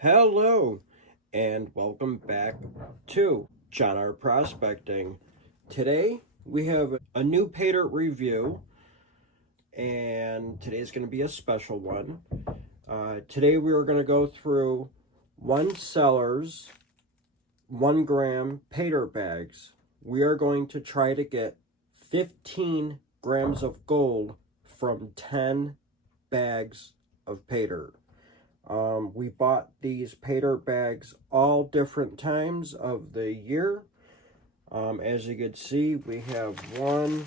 Hello, and welcome back to John R. Prospecting. Today we have a new Paydirt review, and today's going to be a special one. Today we are going to go through one seller's 1 gram Paydirt bags. We are going to try to get 15 grams of gold from 10 bags of Paydirt. We bought these Paydirt bags all different times of the year. As you can see, we have 1,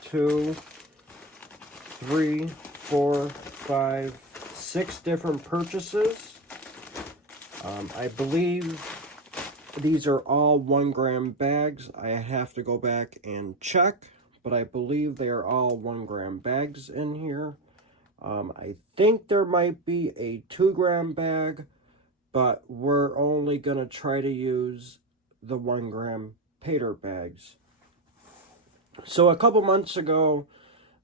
2, 3, 4, 5, 6 different purchases. I believe these are all 1 gram bags. I have to go back and check, but I believe they are all 1 gram bags in here. I think there might be a 2 gram bag, but we're only going to try to use the 1 gram Paydirt bags. So a couple months ago,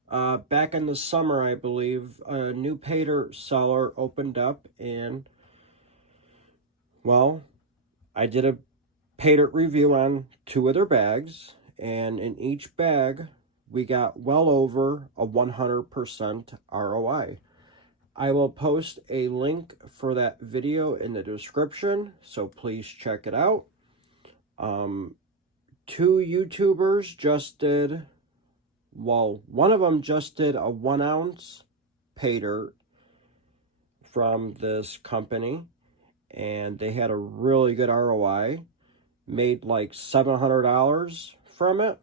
back in the summer, I believe, a new Paydirt seller opened up, and, well, I did a Paydirt review on 2 of their bags, and in each bag, we got well over a 100% ROI. I will post a link for that video in the description, so please check it out. 2 YouTubers just did, well, one of them just did a 1 ounce Paydirt from this company, and they had a really good ROI, made like $700 from it.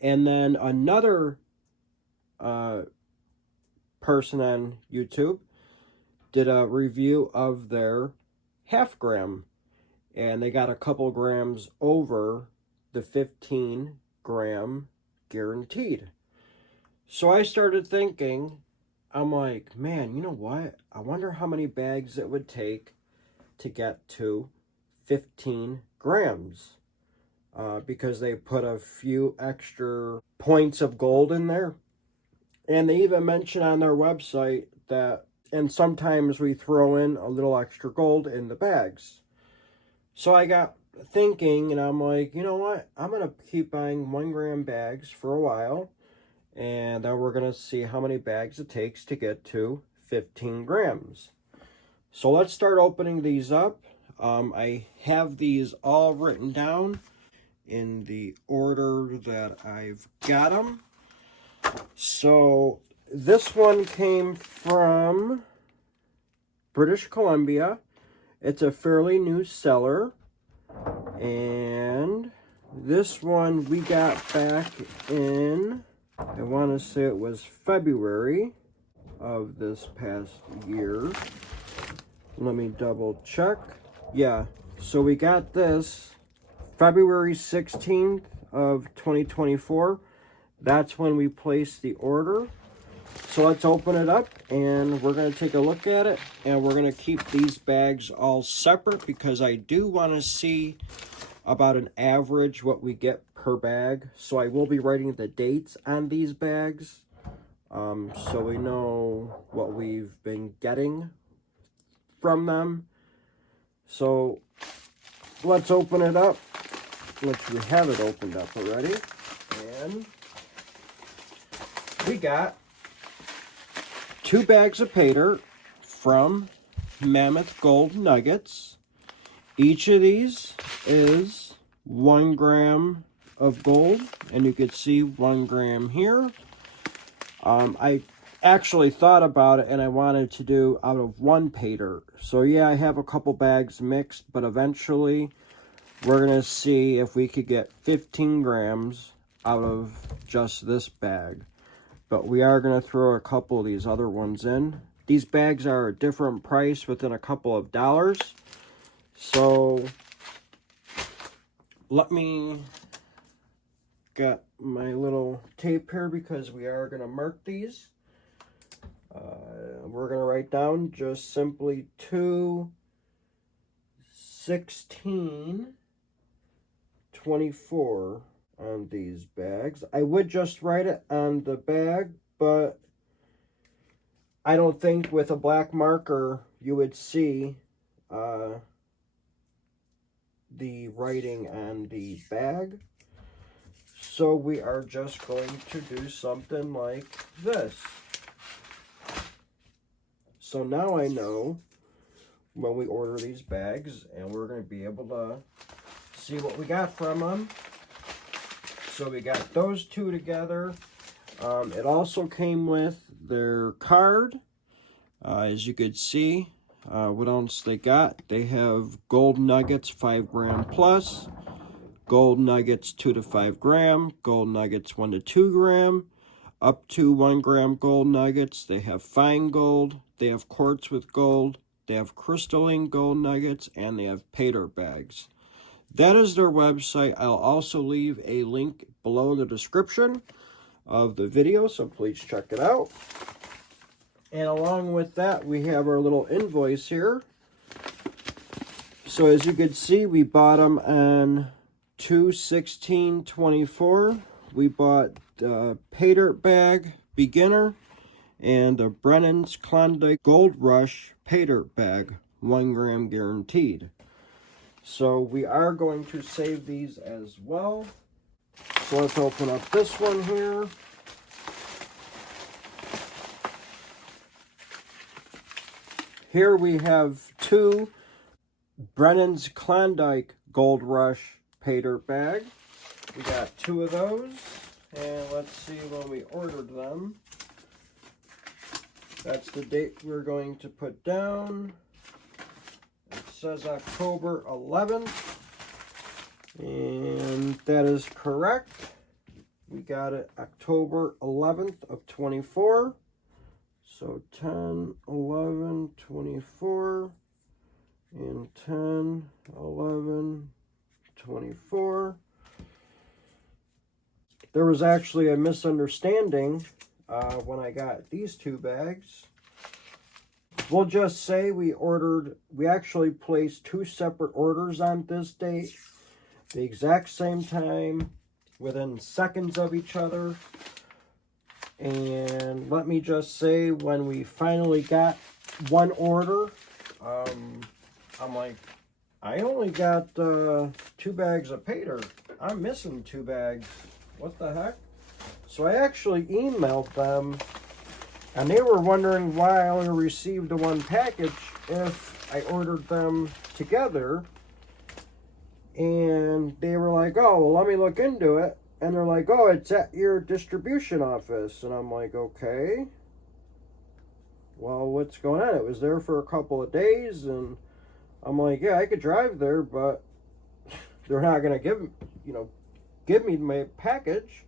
And then another person on YouTube did a review of their half gram, and they got a couple grams over the 15 gram guaranteed. So I started thinking, I'm like, man, you know what? I wonder how many bags it would take to get to 15 grams. Because they put a few extra points of gold in there. And they even mention on their website that, and sometimes we throw in a little extra gold in the bags. So I got thinking, and I'm like, you know what? I'm going to keep buying 1 gram bags for a while. And then we're going to see how many bags it takes to get to 15 grams. So let's start opening these up. I have these all written down in the order that I've got them. So this one came from British Columbia. It's a fairly new seller. And this one we got back in, I want to say it was February of this past year. Let me double check. Yeah, so we got this February 16th of 2024. That's when we placed the order. So let's open it up, and we're going to take a look at it, and we're going to keep these bags all separate because I do want to see about an average what we get per bag. So I will be writing the dates on these bags, so we know what we've been getting from them. So let's open it up. We have it opened up already, and we got 2 bags of Paydirt from Mammoth Gold Nuggets. Each of these is 1 gram of gold, and you can see 1 gram here. I actually thought about it, and I wanted to do out of 1 Paydirt. So yeah, I have a couple bags mixed, but eventually we're going to see if we could get 15 grams out of just this bag. But we are going to throw a couple of these other ones in. These bags are a different price within a couple of dollars. So let me get my little tape here because we are going to mark these. We're going to write down just simply 2/16/24 on these bags. I would just write it on the bag, but I don't think with a black marker you would see the writing on the bag. So we are just going to do something like this. So now I know when we order these bags, and we're going to be able to see what we got from them. So we got those two together. It also came with their card. As you could see, what else they got? They have gold nuggets 5 gram plus, gold nuggets 2 to 5 gram, gold nuggets 1 to 2 gram, up to 1 gram gold nuggets. They have fine gold, they have quartz with gold, they have crystalline gold nuggets, and they have Paydirt bags. That is their website. I'll also leave a link below the description of the video, so please check it out. And along with that, we have our little invoice here. So as you can see, we bought them on 2/16/24. We bought the Paydirt bag beginner and the Brennan's Klondike Gold Rush Paydirt bag, 1 gram guaranteed. So we are going to save these as well. So let's open up this one here. Here we have 2 Brennan's Klondike Gold Rush Paydirt bag. We got 2 of those. And let's see when we ordered them. That's the date we're going to put down. It says October 11th. And that is correct. We got it October 11th of 24. So 10/11/24 and 10/11/24. There was actually a misunderstanding when I got these 2 bags. We'll just say we actually placed 2 separate orders on this date, the exact same time, within seconds of each other. And let me just say, when we finally got one order, I'm like, I only got 2 bags of Paydirt. I'm missing 2 bags. What the heck? So I actually emailed them, and they were wondering why I only received the 1 package if I ordered them together. And they were like, oh, well, let me look into it. And they're like, oh, it's at your distribution office. And I'm like, okay. Well, what's going on? It was there for a couple of days. And I'm like, yeah, I could drive there, but they're not going to give me my package.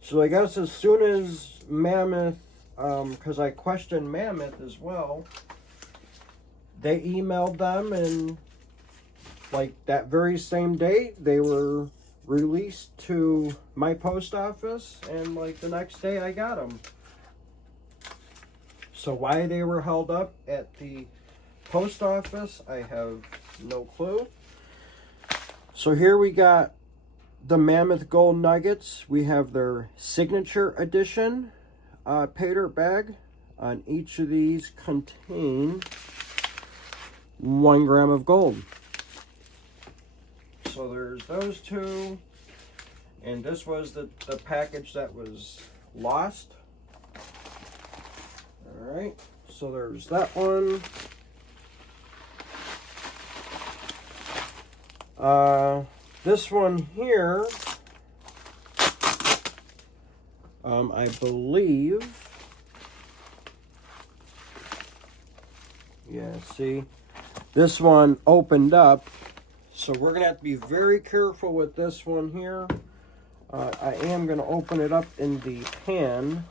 So I guess as soon as Mammoth, because I questioned Mammoth as well, they emailed them, and like that very same day, they were released to my post office, and like the next day I got them. So why they were held up at the post office, I have no clue. So here we got the Mammoth Gold Nuggets. We have their signature edition Paydirt bag. On each of these contain 1 gram of gold. So there's those 2, and this was the package that was lost. All right, so there's that one. This one here, I believe, yeah, see, this one opened up. So we're going to have to be very careful with this one here. I am going to open it up in the pan.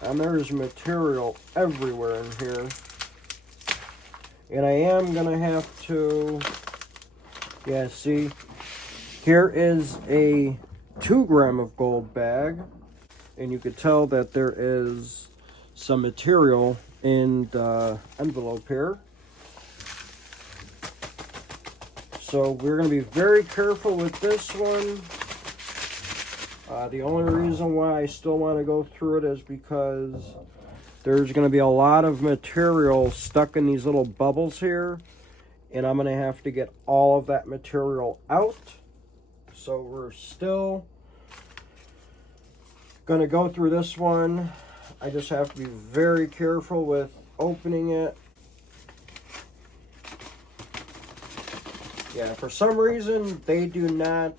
And there's material everywhere in here. And I am going to have to, yeah, see, here is a 2 gram of gold bag. And you could tell that there is some material in the envelope here. So we're going to be very careful with this one. The only reason why I still want to go through it is because there's going to be a lot of material stuck in these little bubbles here, and I'm going to have to get all of that material out. So we're still going to go through this one. I just have to be very careful with opening it. Yeah, for some reason they do not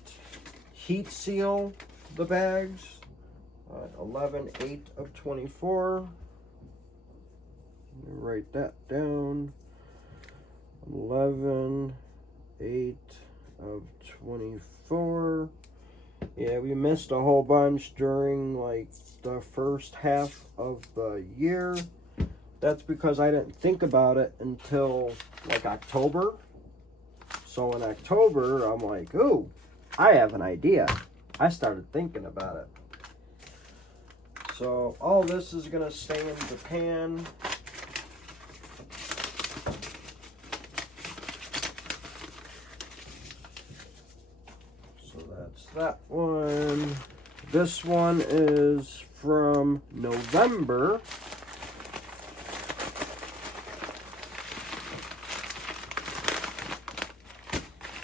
heat seal the bags. 11/8 of 24. Let me write that down. 11/8 of 24. Yeah, we missed a whole bunch during like the first half of the year. That's because I didn't think about it until like October. So in October, I'm like, ooh, I have an idea. I started thinking about it. So all this is going to stay in the pan. So that's that one. This one is from November.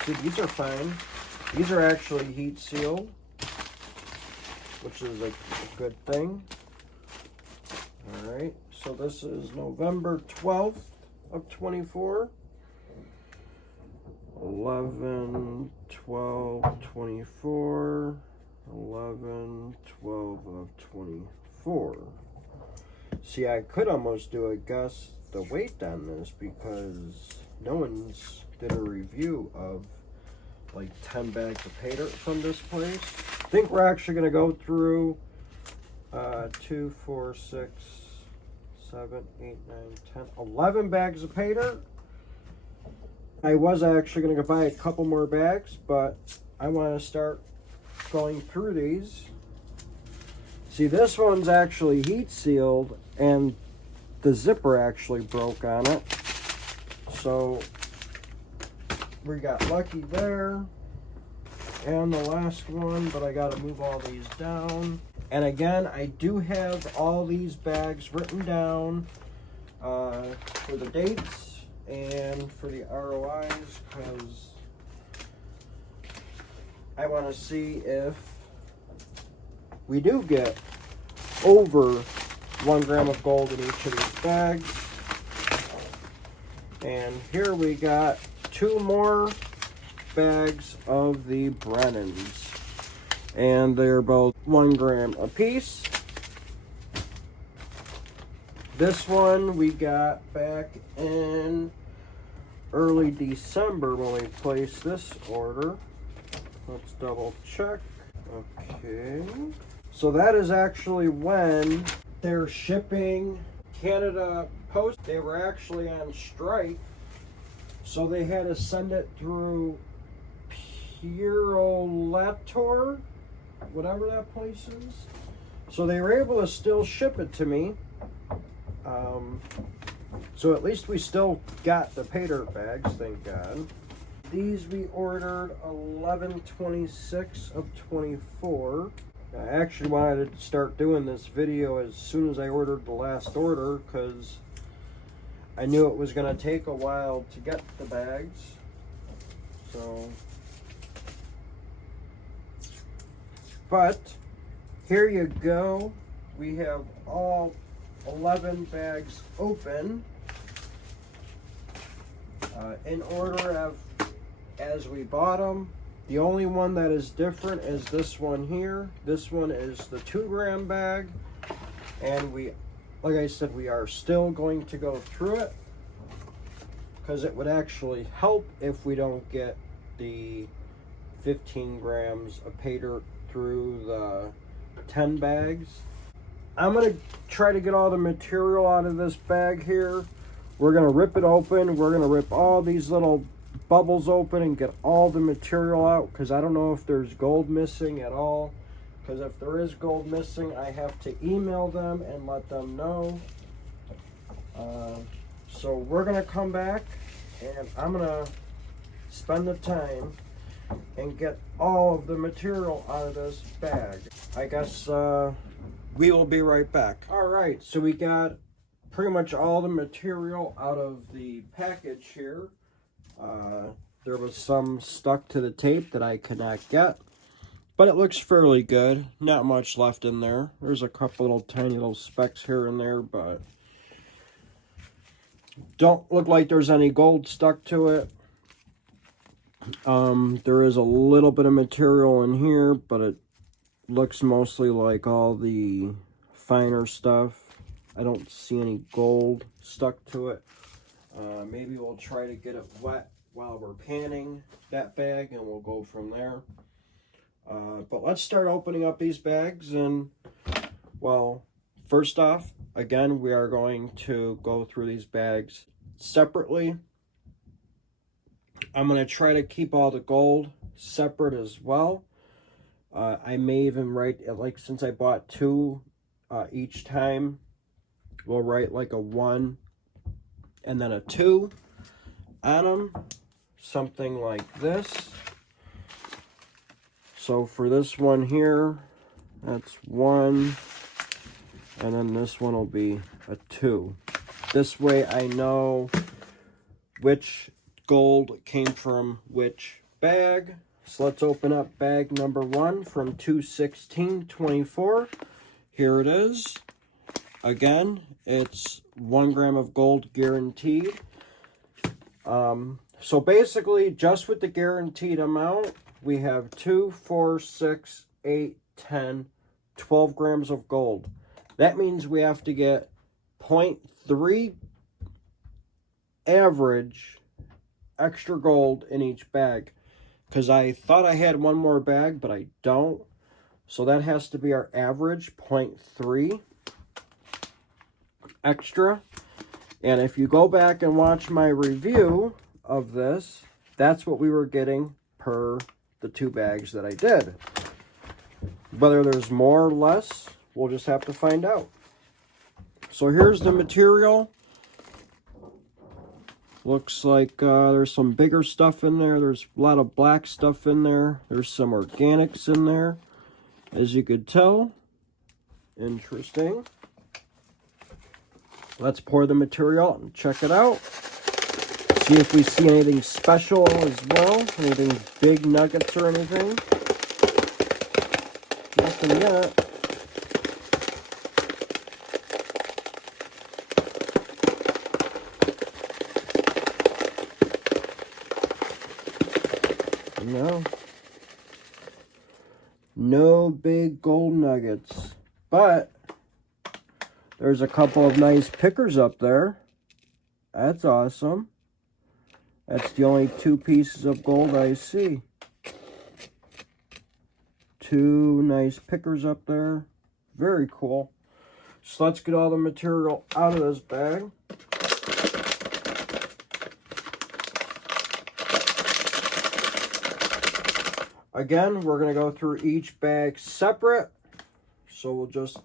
See, these are fine. These are actually heat sealed, which is a good thing. All right, so this is November 12th of 24. 11/12/24. 11/12/24. See, I could almost do a guess the weight on this because no one's did a review of like 10 bags of Paydirt from this place. I think we're actually going to go through 2, 4, 6, 7, 8, 9, 10, 11 bags of Paydirt. I was actually going to go buy a couple more bags, but I want to start going through these. See, this one's actually heat sealed and the zipper actually broke on it. So we got lucky there. And the last one, but I got to move all these down. And again, I do have all these bags written down for the dates and for the ROIs, because I want to see if we do get over 1 gram of gold in each of these bags. And here we got 2 more bags of the Brennans, and they're both 1 gram a piece. This one we got back in early December when we placed this order. Let's double check. Okay, so that is actually when they're shipping Canada Post. They were actually on strike, so they had to send it through Paydirt, whatever that place is. So they were able to still ship it to me. So at least we still got the Paydirt bags, thank God. These we ordered 11/26 of 24. I actually wanted to start doing this video as soon as I ordered the last order, because I knew it was going to take a while to get the bags. So, but here you go. We have all 11 bags open in order of as we bought them. The only one that is different is this one here. This one is the 2 gram bag, and we, like I said, we are still going to go through it, because it would actually help if we don't get the 15 grams of Paydirt through the 10 bags. I'm going to try to get all the material out of this bag here. We're going to rip it open. We're going to rip all these little bubbles open and get all the material out, because I don't know if there's gold missing at all. Because if there is gold missing, I have to email them and let them know. So we're going to come back, and I'm going to spend the time and get all of the material out of this bag. I guess we will be right back. All right, so we got pretty much all the material out of the package here. There was some stuck to the tape that I could not get, but it looks fairly good. Not much left in there. There's a couple little tiny little specks here and there, but don't look like there's any gold stuck to it. There is a little bit of material in here, but it looks mostly like all the finer stuff. I don't see any gold stuck to it. Maybe we'll try to get it wet while we're panning that bag, and we'll go from there. But let's start opening up these bags. And, well, first off, again, we are going to go through these bags separately. I'm going to try to keep all the gold separate as well. I may even write, like, since I bought two each time, we'll write like a 1 and then a 2 on them. Something like this. So for this one here, that's 1. And then this one will be a 2. This way I know which gold came from which bag. So let's open up bag number 1 from 2/16/24. Here it is. Again, it's 1 gram of gold guaranteed. So basically, just with the guaranteed amount, we have 2, 4, 6, 8, 10, 12 grams of gold. That means we have to get 0.3 average extra gold in each bag. Because I thought I had one more bag, but I don't. So that has to be our average, 0.3 extra. And if you go back and watch my review of this, that's what we were getting per the 2 bags that I did. Whether there's more or less, we'll just have to find out. So here's the material. Looks like there's some bigger stuff in there. There's a lot of black stuff in there. There's some organics in there, as you could tell. Interesting. Let's pour the material out and check it out. See if we see anything special as well. Anything big nuggets or anything. Nothing yet. No big gold nuggets. But there's a couple of nice pickers up there. That's awesome. That's the only 2 pieces of gold I see. 2 nice pickers up there. Very cool. So let's get all the material out of this bag. Again, we're going to go through each bag separate. So we'll just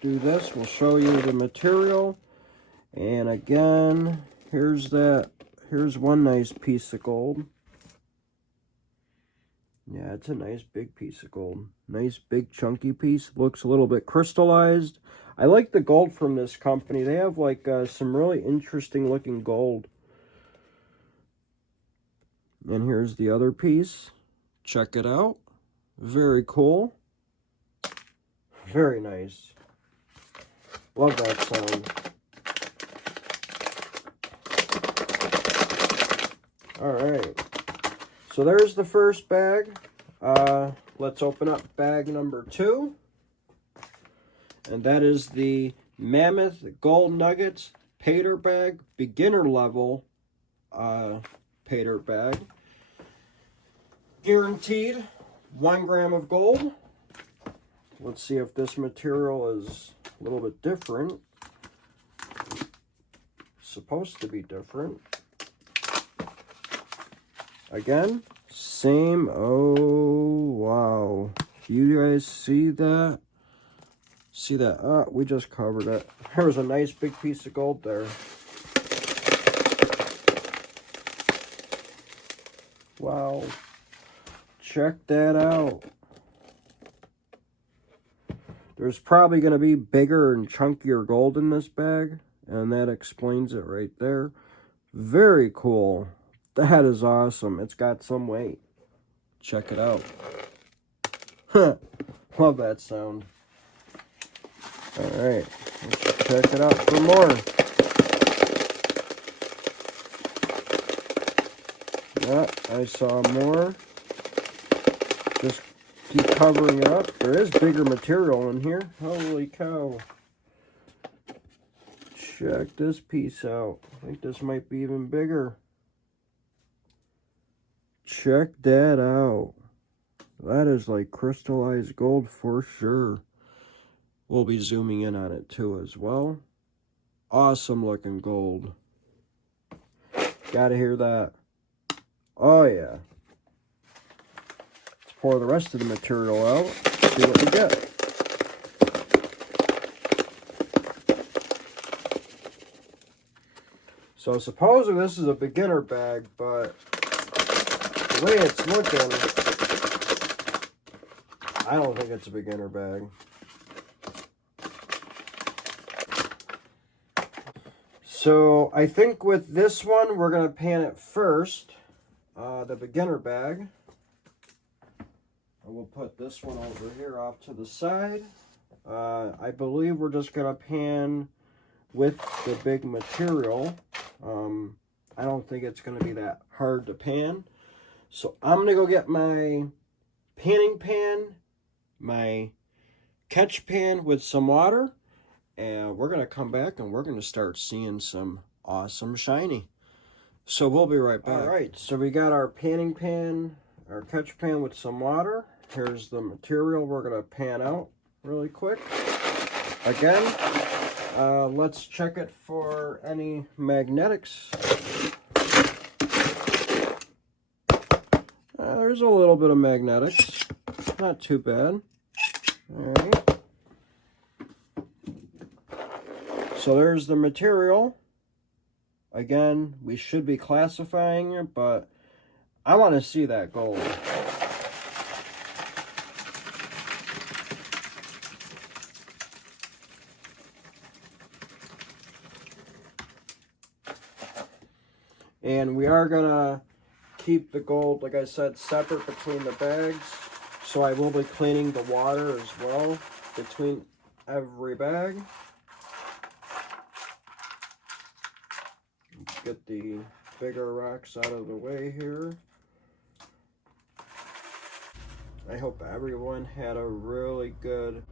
do this. We'll show you the material. And again, here's one nice piece of gold. Yeah, it's a nice big piece of gold. Nice big chunky piece. Looks a little bit crystallized. I like the gold from this company. They have like some really interesting looking gold. And here's the other piece. Check it out. Very cool. Very nice. Love that sound. Alright. So there's the first bag. Let's open up bag number 2. And that is the Mammoth Gold Nuggets Paydirt bag. Beginner level Paydirt bag. Guaranteed 1 gram of gold. Let's see if this material is a little bit different. Supposed to be different. Again, same. Oh, wow. Do you guys see that? See that? Oh, we just covered it. There was a nice big piece of gold there. Wow. Check that out. There's probably going to be bigger and chunkier gold in this bag, and that explains it right there. Very cool. That is awesome. It's got some weight. Check it out. Love that sound. Alright, let's check it out for more. Yeah, I saw more. Just keep covering it up. There is bigger material in here. Holy cow. Check this piece out. I think this might be even bigger. Check that out. That is like crystallized gold for sure. We'll be zooming in on it too as well. Awesome looking gold. Gotta hear that. Oh yeah. Let's pour the rest of the material out. See what we get. So supposedly this is a beginner bag, but the way it's looking, I don't think it's a beginner bag. So I think with this one, we're going to pan it first, the beginner bag. And we'll put this one over here off to the side. I believe we're just going to pan with the big material. I don't think it's going to be that hard to pan. So I'm going to go get my panning pan, my catch pan with some water, and we're going to come back and we're going to start seeing some awesome shiny. So we'll be right back. All right, so we got our panning pan, our catch pan with some water. Here's the material we're going to pan out really quick. Again, let's check it for any magnetics. There's a little bit of magnetics. Not too bad. Alright. So there's the material. Again, we should be classifying it, but I want to see that gold. And we are going to keep the gold, like I said, separate between the bags. So I will be cleaning the water as well between every bag. Let's get the bigger rocks out of the way here. I hope everyone had a really good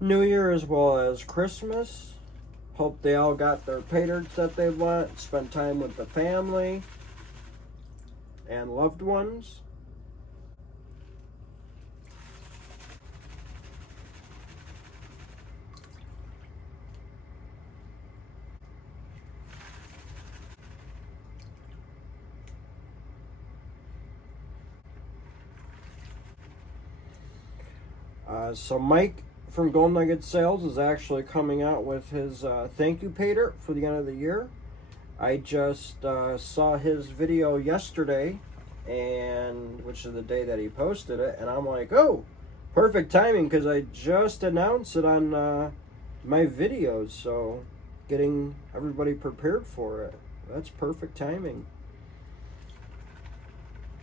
New Year as well as Christmas. Hope they all got their Paydirts that they want, spend time with the family and loved ones. So Mike from Gold Nugget Sales is actually coming out with his thank you Paydirt for the end of the year. I just saw his video yesterday, and which is the day that he posted it, and I'm like, oh, perfect timing, because I just announced it on my videos, so getting everybody prepared for it. That's perfect timing.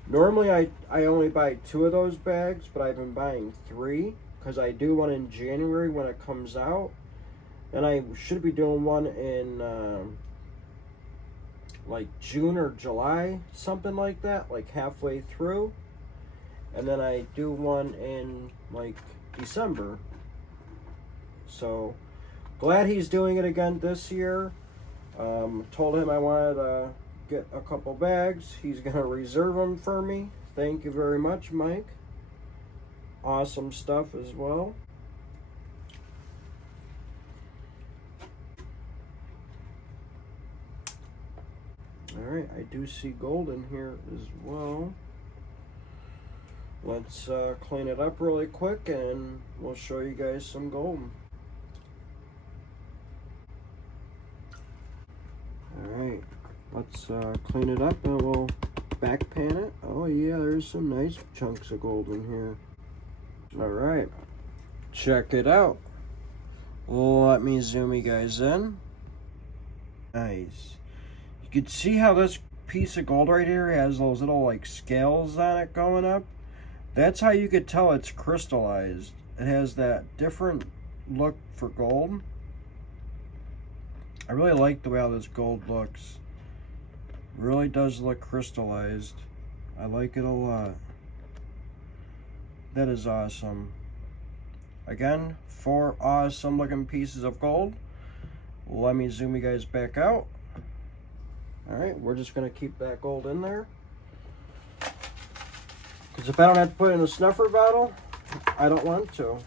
Normally I only buy 2 of those bags, but I've been buying 3 because I do one in January when it comes out, and I should be doing one in like June or July, something like that, like halfway through, and then I do one in like December. So glad he's doing it again this year. Told him I wanted to get a couple bags. He's gonna reserve them for me. Thank you very much, Mike. Awesome stuff as well. Alright, I do see gold in here as well. Let's clean it up really quick and we'll show you guys some gold. Alright, let's clean it up and we'll back pan it. Oh yeah, there's some nice chunks of gold in here. Alright, check it out. Let me zoom you guys in. Nice. You can see how this piece of gold right here has those little like scales on it going up. That's how you could tell it's crystallized. It has that different look for gold. I really like the way how this gold looks. It really does look crystallized. I like it a lot. That is awesome. Again, 4 awesome looking pieces of gold. Let me zoom you guys back out. Alright, we're just going to keep that gold in there. Because if I don't have to put it in a snuffer bottle, I don't want to.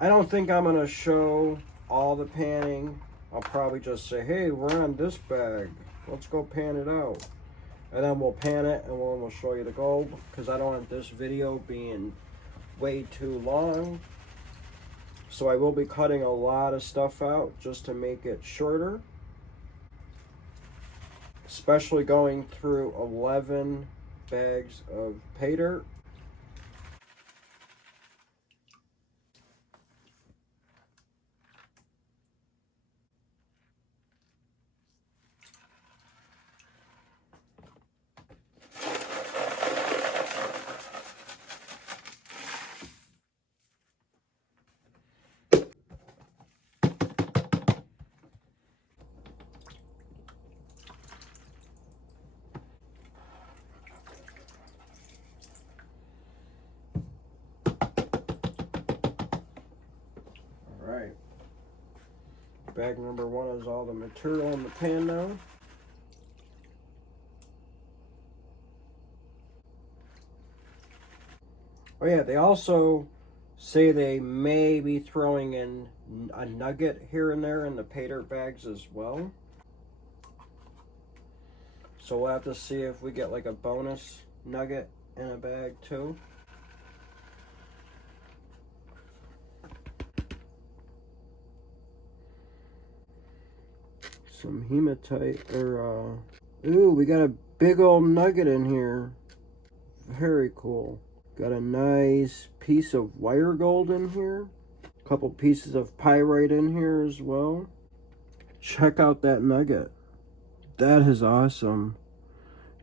I don't think I'm going to show all the panning. I'll probably just say, hey, we're on this bag. Let's go pan it out. And then we'll pan it and we'll show you the gold. Because I don't want this video being way too long. So I will be cutting a lot of stuff out just to make it shorter. Especially going through 11 bags of Paydirt. Alright. Bag number 1 is all the material in the pan now. Oh yeah, they also say they may be throwing in a nugget here and there in the Paydirt bags as well. So we'll have to see if we get like a bonus nugget in a bag too. Some hematite, or ooh, we got a big old nugget in here. Very cool. Got a nice piece of wire gold in here. A couple pieces of pyrite in here as well. Check out that nugget. That is awesome.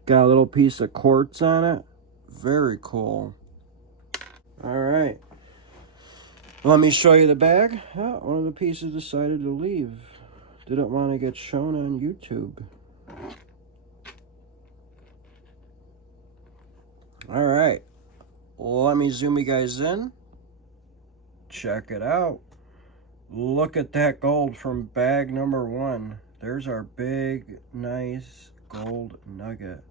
Got a little piece of quartz on it. Very cool. Alright. Let me show you the bag. Oh, one of the pieces decided to leave. Didn't want to get shown on YouTube. Alright. Let me zoom you guys in. Check it out. Look at that gold from bag number 1. There's our big, nice gold nugget.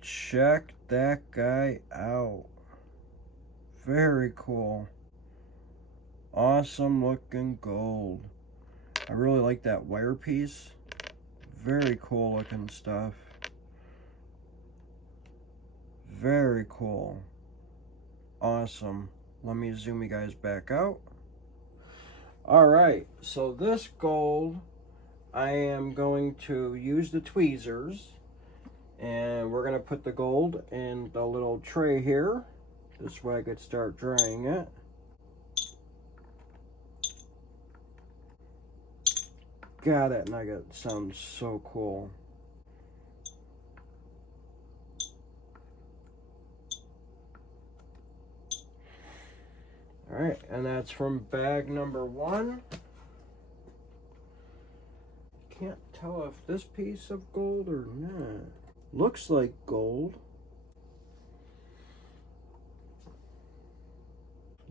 Check that guy out. Very cool. Awesome looking gold. I really like that wire piece. Very cool looking stuff. Very cool. Awesome. Let me zoom you guys back out. Alright, so this gold, I am going to use the tweezers. And we're going to put the gold in the little tray here. This way I could start drying it. God, that nugget sounds so cool. Alright, and that's from bag number 1. Can't tell if this piece of gold or not. Looks like gold.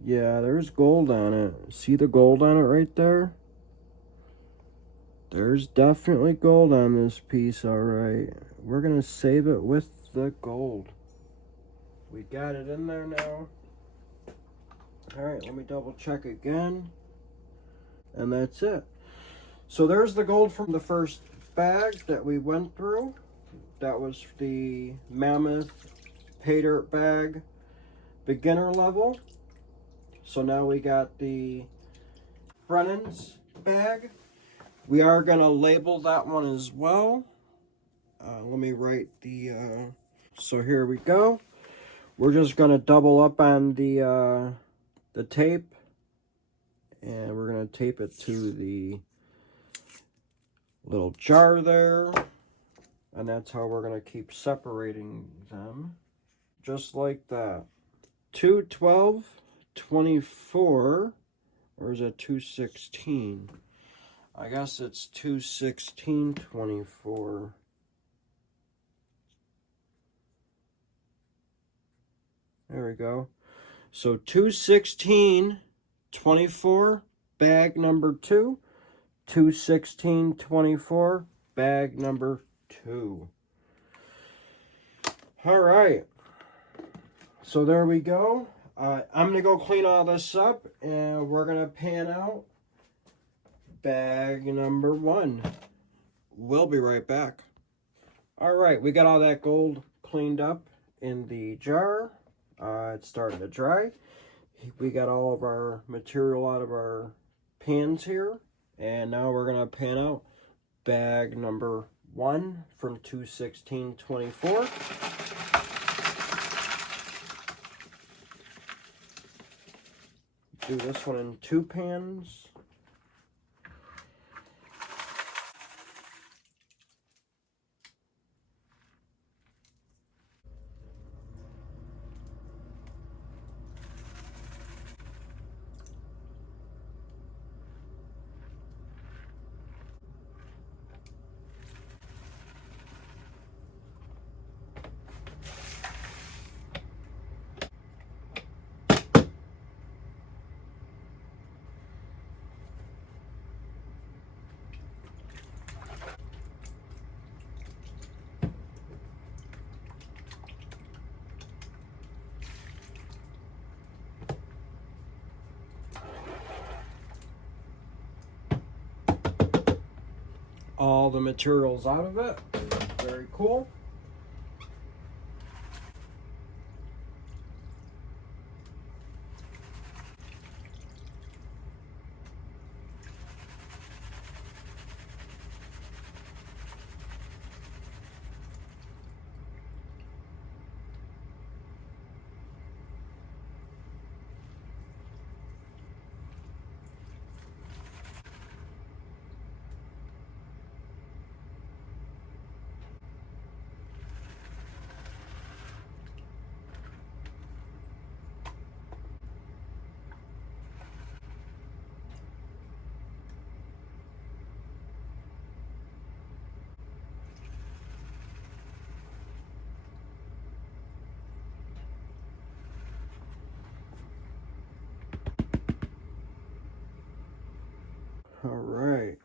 Yeah, there's gold on it. See the gold on it right there? There's definitely gold on this piece, alright. We're going to save it with the gold. We got it in there now. Alright, let me double check again. And that's it. So there's the gold from the first bag that we went through. That was the Mammoth Paydirt bag, beginner level. So now we got the Brennan's bag. We are going to label that one as well. Let me write the... So here we go. We're just going to double up on the tape. And we're going to tape it to the little jar there. And that's how we're going to keep separating them. Just like that. 212, 24, or is it 216? I guess it's 216, 24. There we go. So 216, 24, bag number 2. 216, 24, bag number 2. All right. So there we go. I'm going to go clean all this up, and we're going to pan out bag number 1. We'll be right back. All right, we got all that gold cleaned up in the jar. It's starting to dry. We got all of our material out of our pans here. And now we're going to pan out bag number 1 from 216.24. Do this one in 2 pans. All the materials out of it. Very cool. All right.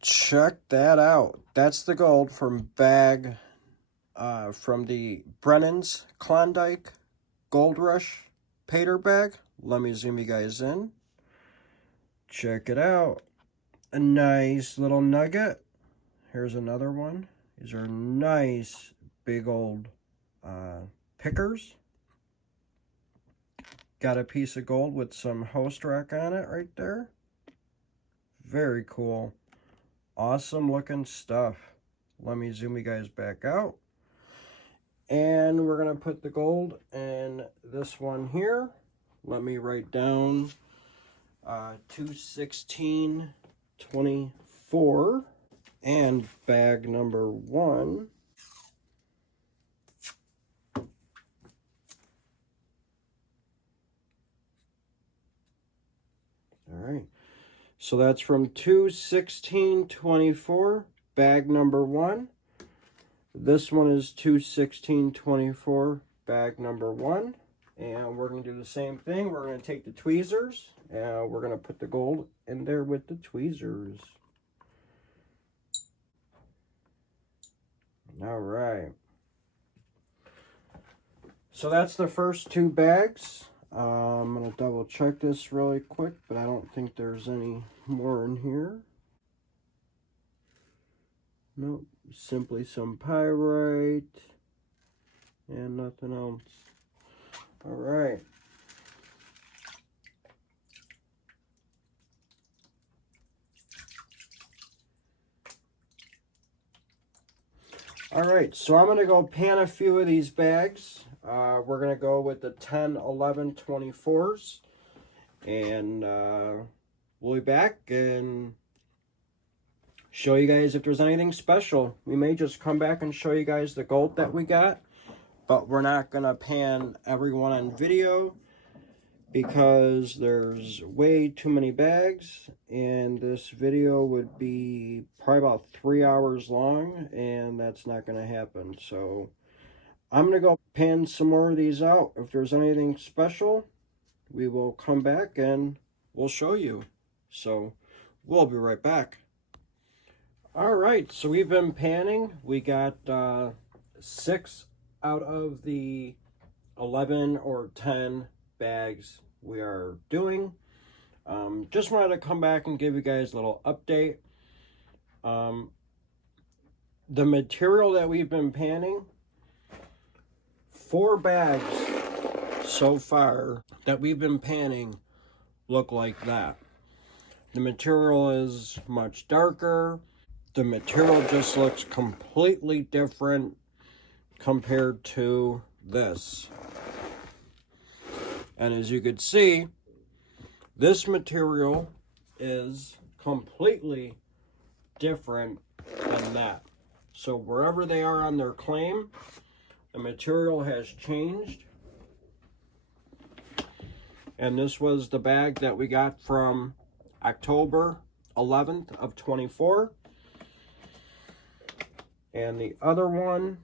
Check that out. That's the gold from from the Brennan's Klondike Gold Rush Paydirt bag. Let me zoom you guys in. Check it out. A nice little nugget. Here's another one. These are nice big old pickers. Got a piece of gold with some host rack on it right there. Very cool. Awesome looking stuff. Let me zoom you guys back out. And we're going to put the gold in this one here. Let me write down 216.24 and bag number 1. All right. So that's from 216.24, bag number 1. This one is 216.24, bag number 1. And we're going to do the same thing. We're going to take the tweezers and we're going to put the gold in there with the tweezers. All right. So that's the first 2 bags. I'm going to double check this really quick, but I don't think there's any more in here. Nope, simply some pyrite and nothing else. All right. Alright, so I'm going to go pan a few of these bags. We're going to go with the 10, 11, 24s. And we'll be back and show you guys if there's anything special. We may just come back and show you guys the gold that we got. But we're not going to pan everyone on video because there's way too many bags. And this video would be probably about 3 hours long. And that's not going to happen. So I'm going to go pan some more of these out. If there's anything special, we will come back and we'll show you. So we'll be right back. Alright, so we've been panning. We got 6 out of the 11 or 10 bags we are doing. Just wanted to come back and give you guys a little update. The material that we've been panning, 4 bags so far that we've been panning look like that. The material is much darker. The material just looks completely different compared to this. And as you can see, this material is completely different than that. So wherever they are on their claim, the material has changed. And this was the bag that we got from October 11th of 24. And the other one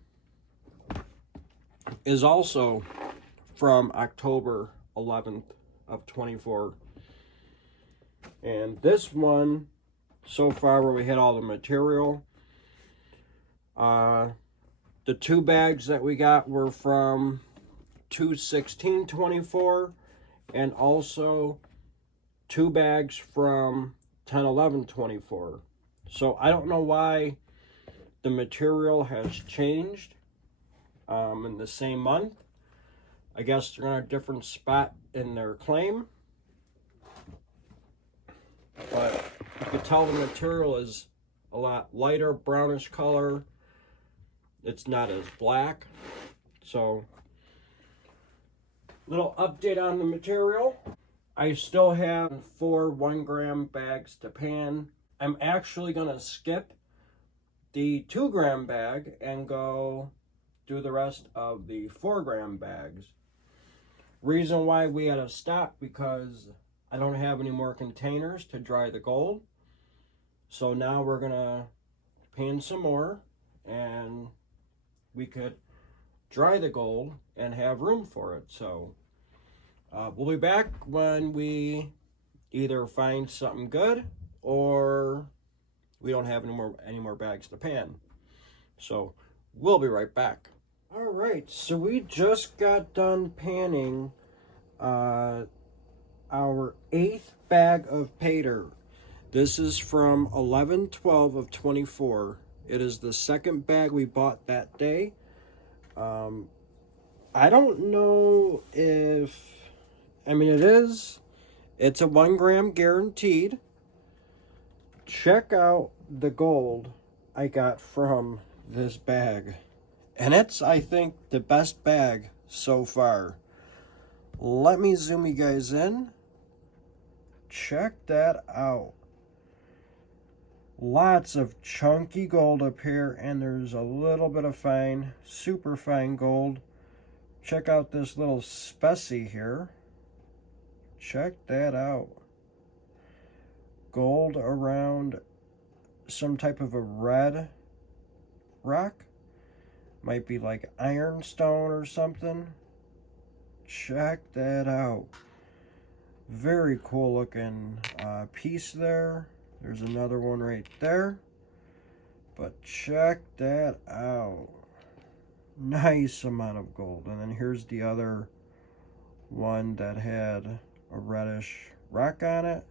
is also from October 11th of 24. And this one, so far where we had all the material, the 2 bags that we got were from 2/16/24 and also 2 bags from 10/11/24. So I don't know why the material has changed in the same month. I guess they're on a different spot in their claim. But you can tell the material is a lot lighter, brownish color. It's not as black. So, little update on the material. I still have 4 1-gram bags to pan. I'm actually going to skip the 2-gram bag and go do the rest of the 4-gram bags. Reason why we had to stop, because I don't have any more containers to dry the gold. So now we're gonna pan some more and we could dry the gold and have room for it. So we'll be back when we either find something good or we don't have any more bags to pan. So we'll be right back. All right, so we just got done panning our 8th bag of Paydirt. This is from 11/12 of 24. It is the 2nd bag we bought that day. I don't know if, I mean, it's a 1-gram guaranteed. Check out the gold I got from this bag. And it's, I think, the best bag so far. Let me zoom you guys in. Check that out. Lots of chunky gold up here, and there's a little bit of fine, super fine gold. Check out this little specie here. Check that out. Gold around some type of a red rock. Might be like ironstone or something. Check that out. Very cool looking piece there. There's another one right there. But check that out. Nice amount of gold. And then here's the other one that had a reddish rock on it.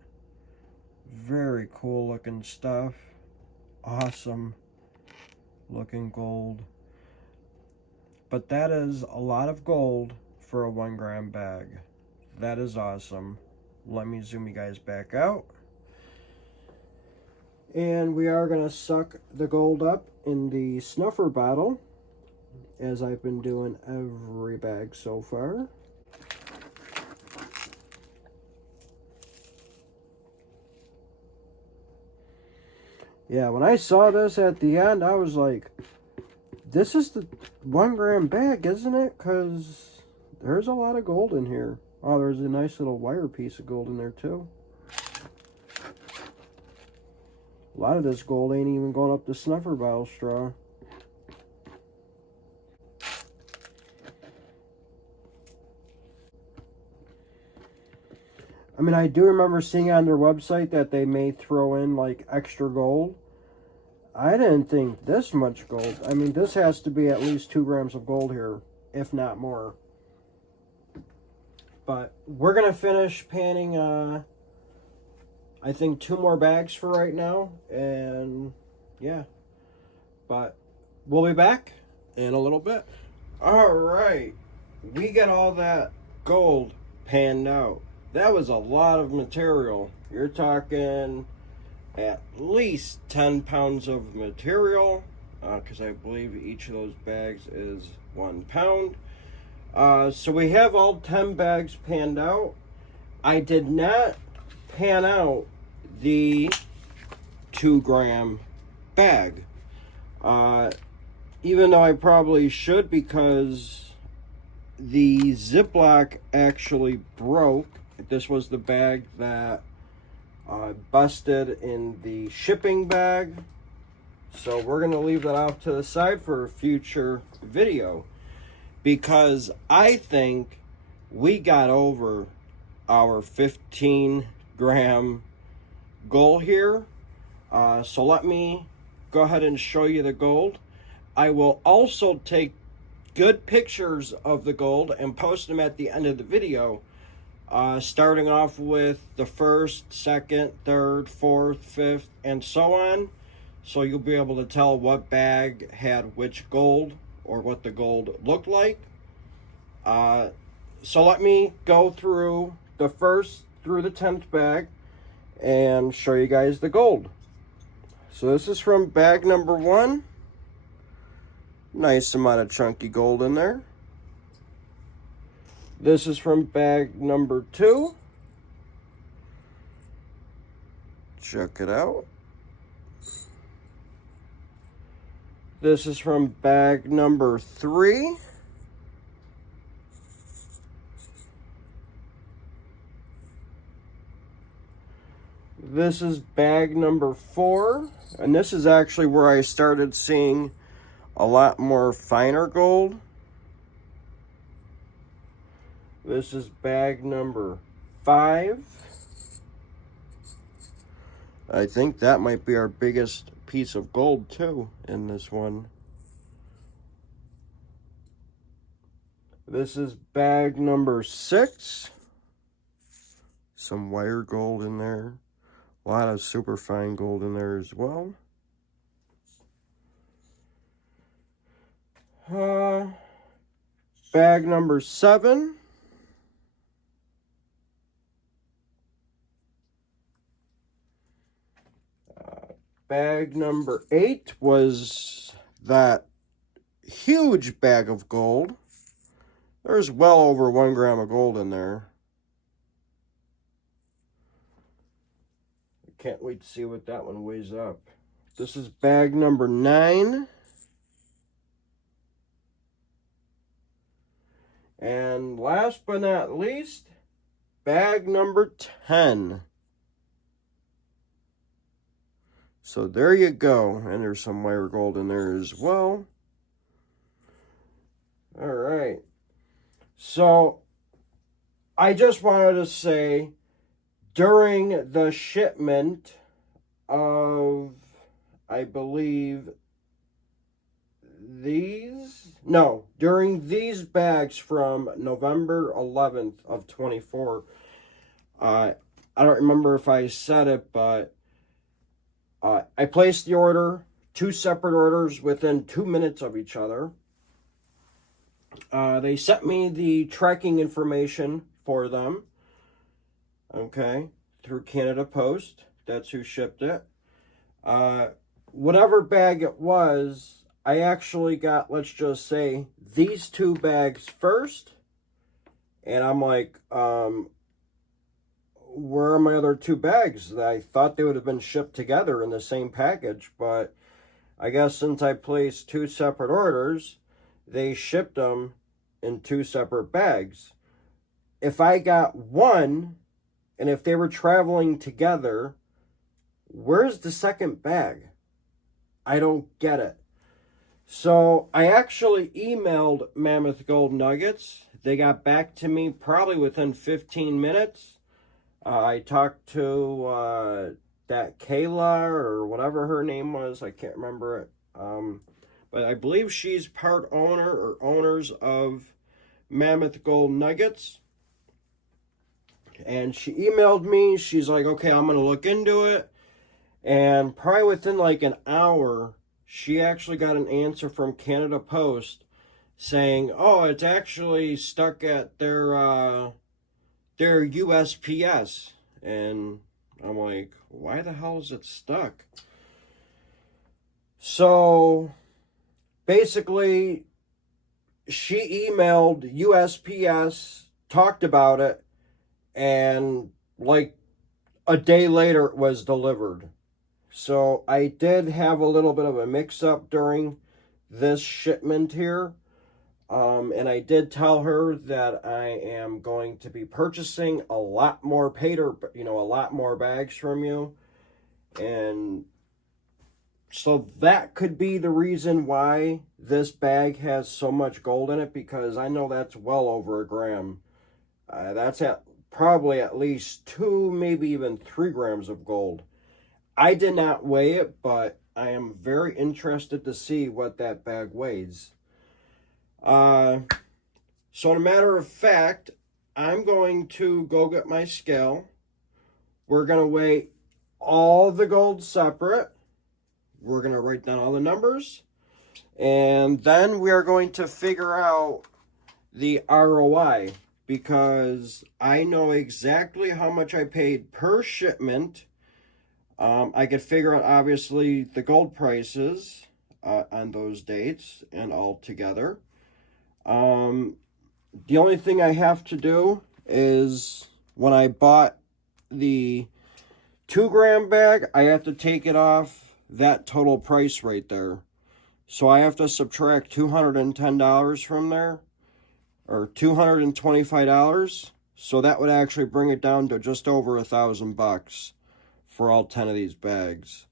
Very cool looking stuff. Awesome looking gold. But that is a lot of gold for a 1-gram bag. That is awesome. Let me zoom you guys back out. And we are going to suck the gold up in the snuffer bottle, as I've been doing every bag so far. Yeah, when I saw this at the end, I was like, this is the 1 gram bag, isn't it? Because there's a lot of gold in here. Oh, there's a nice little wire piece of gold in there too. A lot of this gold ain't even going up the snuffer bottle straw. I mean, I do remember seeing on their website that they may throw in like extra gold. I didn't think this much gold. I mean, this has to be at least 2 grams of gold here, if not more. But we're going to finish panning, I think 2 more bags for right now. And yeah, but we'll be back in a little bit. All right, we got all that gold panned out. That was a lot of material. You're talking at least 10 pounds of material, because I believe each of those bags is 1 pound. So we have all 10 bags panned out. I did not pan out the 2 gram bag, even though I probably should, because the Ziploc actually broke. This was the bag that busted in the shipping bag. So we're going to leave that off to the side for a future video, because I think we got over our 15 gram goal here. So let me go ahead and show you the gold. I will also take good pictures of the gold and post them at the end of the video. Starting off with the first, second, third, fourth, fifth, and so on. So you'll be able to tell what bag had which gold, or what the gold looked like. So let me go through the first through the 10th bag and show you guys the gold. So this is from bag number 1. Nice amount of chunky gold in there. This is from bag number 2. Check it out. This is from bag number 3. This is bag number 4. And this is actually where I started seeing a lot more finer gold. This is bag number 5. I think that might be our biggest piece of gold too in this one. This is bag number 6. Some wire gold in there. A lot of super fine gold in there as well. Bag number 7. Bag number 8 was that huge bag of gold. There's well over 1 gram of gold in there. I can't wait to see what that one weighs up. This is bag number 9. And last but not least, bag number 10. So there you go. And there's some wire gold in there as well. All right. So I just wanted to say, during the shipment of, I believe, during these bags from November 11th of 24, I don't remember if I said it, but I placed the order, 2 separate orders within 2 minutes of each other. They sent me the tracking information for them, okay, through Canada Post. That's who shipped it. Uh, whatever bag it was, I actually got, let's just say, these 2 bags first. And I'm like, where are my other 2 bags? I thought they would have been shipped together in the same package, but I guess since I placed 2 separate orders, they shipped them in 2 separate bags. If I got one, and if they were traveling together, where's the second bag? I don't get it. So I actually emailed Mammoth Gold Nuggets. They got back to me probably within 15 minutes. I talked to that Kayla or whatever her name was. I can't remember it. But I believe she's part owner or owners of Mammoth Gold Nuggets. And she emailed me. She's like, okay, I'm going to look into it. And probably within like an hour, she actually got an answer from Canada Post saying, oh, it's actually stuck at their USPS. And I'm like, why the hell is it stuck? So basically, she emailed USPS, talked about it, and like a day later it was delivered. So I did have a little bit of a mix-up during this shipment here. And I did tell her that I am going to be purchasing a lot more Paydirt, a lot more bags from you. And so that could be the reason why this bag has so much gold in it, because I know that's well over a gram. That's probably at least 2, maybe even 3 grams of gold. I did not weigh it, but I am very interested to see what that bag weighs. So in a matter of fact, I'm going to go get my scale. We're going to weigh all the gold separate. We're going to write down all the numbers. And then we are going to figure out the ROI, because I know exactly how much I paid per shipment. I could figure out, obviously, the gold prices on those dates and all together. The only thing I have to do is when I bought the 2-gram bag, I have to take it off that total price right there. So I have to subtract $210 from there, or $225. So that would actually bring it down to just over $1,000 for all 10 of these bags.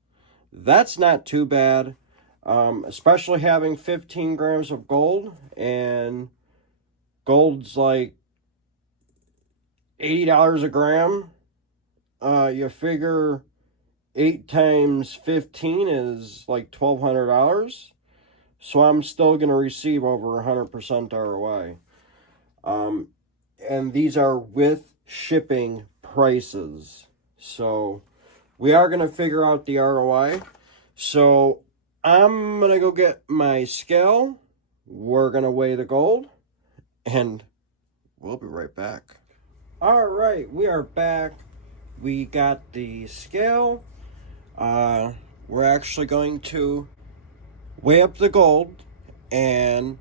That's not too bad, especially having 15 grams of gold, and gold's like $80 a gram. You figure 8 times 15 is like $1,200. So I'm still going to receive over 100% ROI. And these are with shipping prices. So we are going to figure out the ROI. So I'm going to go get my scale. We're going to weigh the gold. And we'll be right back. All right, we are back. We got the scale. We're actually going to weigh up the gold and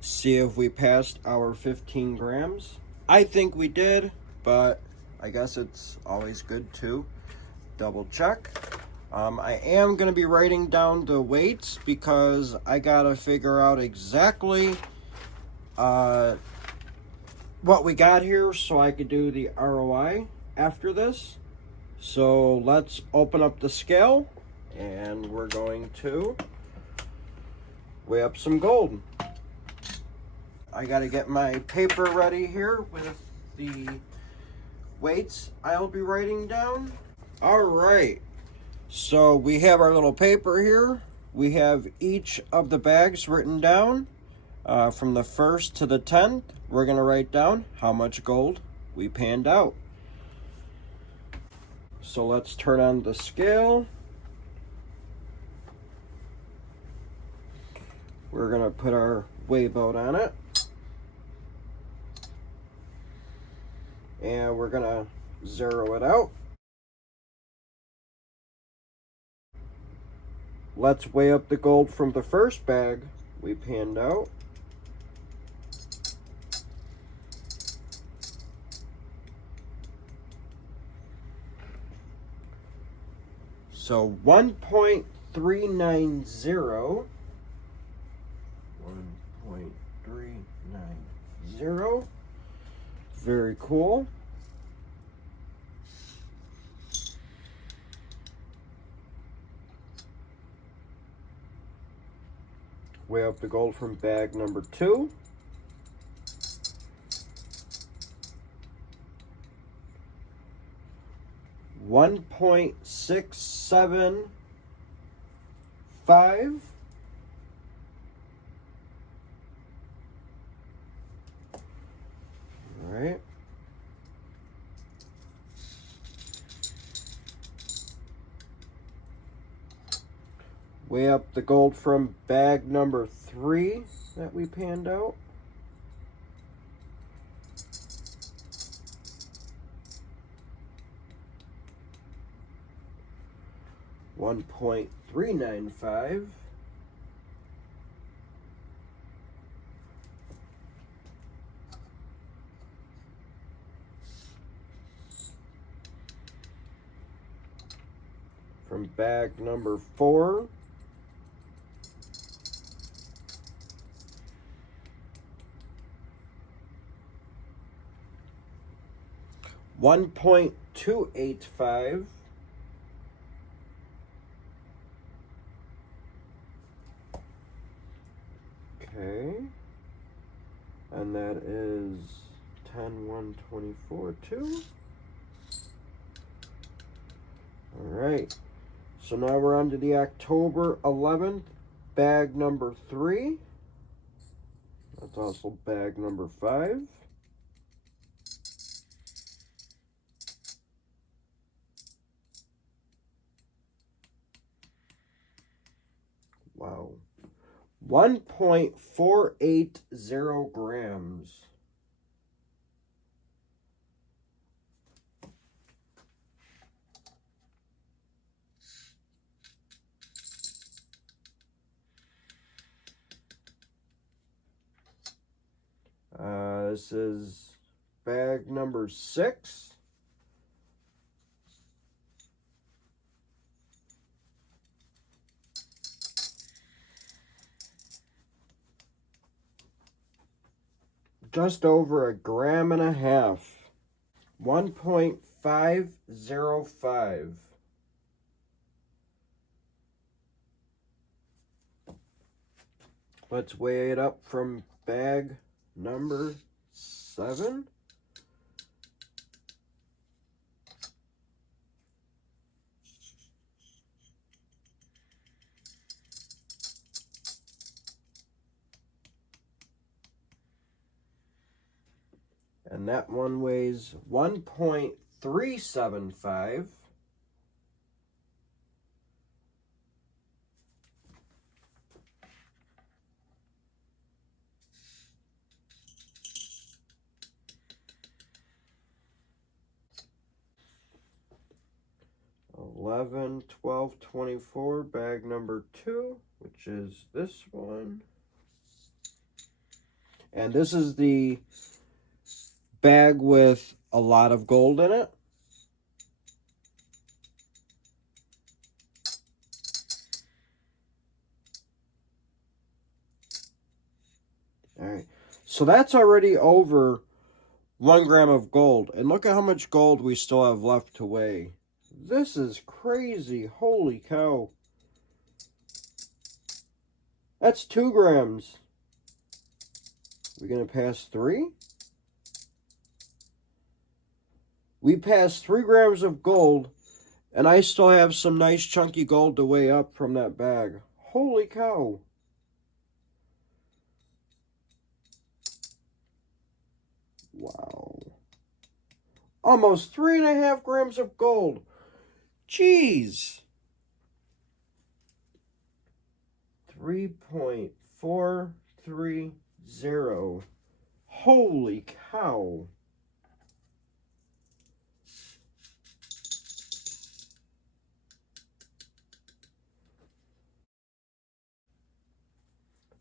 see if we passed our 15 grams. I think we did, but I guess it's always good to double check. I am going to be writing down the weights because I got to figure out exactly what we got here so I could do the ROI after this. So let's open up the scale and we're going to weigh up some gold. I got to get my paper ready here with the weights I'll be writing down. All right, so we have our little paper here. We have each of the bags written down. From the 1st to the 10th, we're going to write down how much gold we panned out. So let's turn on the scale. We're going to put our weigh boat on it. And we're going to zero it out. Let's weigh up the gold from the first bag we panned out. So 1.390. 1.390. Very cool. Weigh up the gold from bag number 2. $1.675. All right. Weigh up the gold from bag number 3 that we panned out. $1.395. From bag number 4. $1.285. Okay. And that is 10/1/24 too. All right. So now we're on to the October 11th, bag number 3. That's also bag number 5. Wow. 1.480 grams. This is bag number 6. Just over 1.5 grams. 1.505. Let's weigh it up from bag number 7. And that one weighs 1.375. $11, $12, $24, bag number 2, which is this one. And this is the bag with a lot of gold in it. All right, so that's already over 1 gram of gold. And look at how much gold we still have left to weigh. This is crazy. Holy cow. That's 2 grams. We're going to pass 3? We passed 3 grams of gold, and I still have some nice chunky gold to weigh up from that bag. Holy cow. Wow. Almost 3.5 grams of gold. Jeez. 3.430. Holy cow.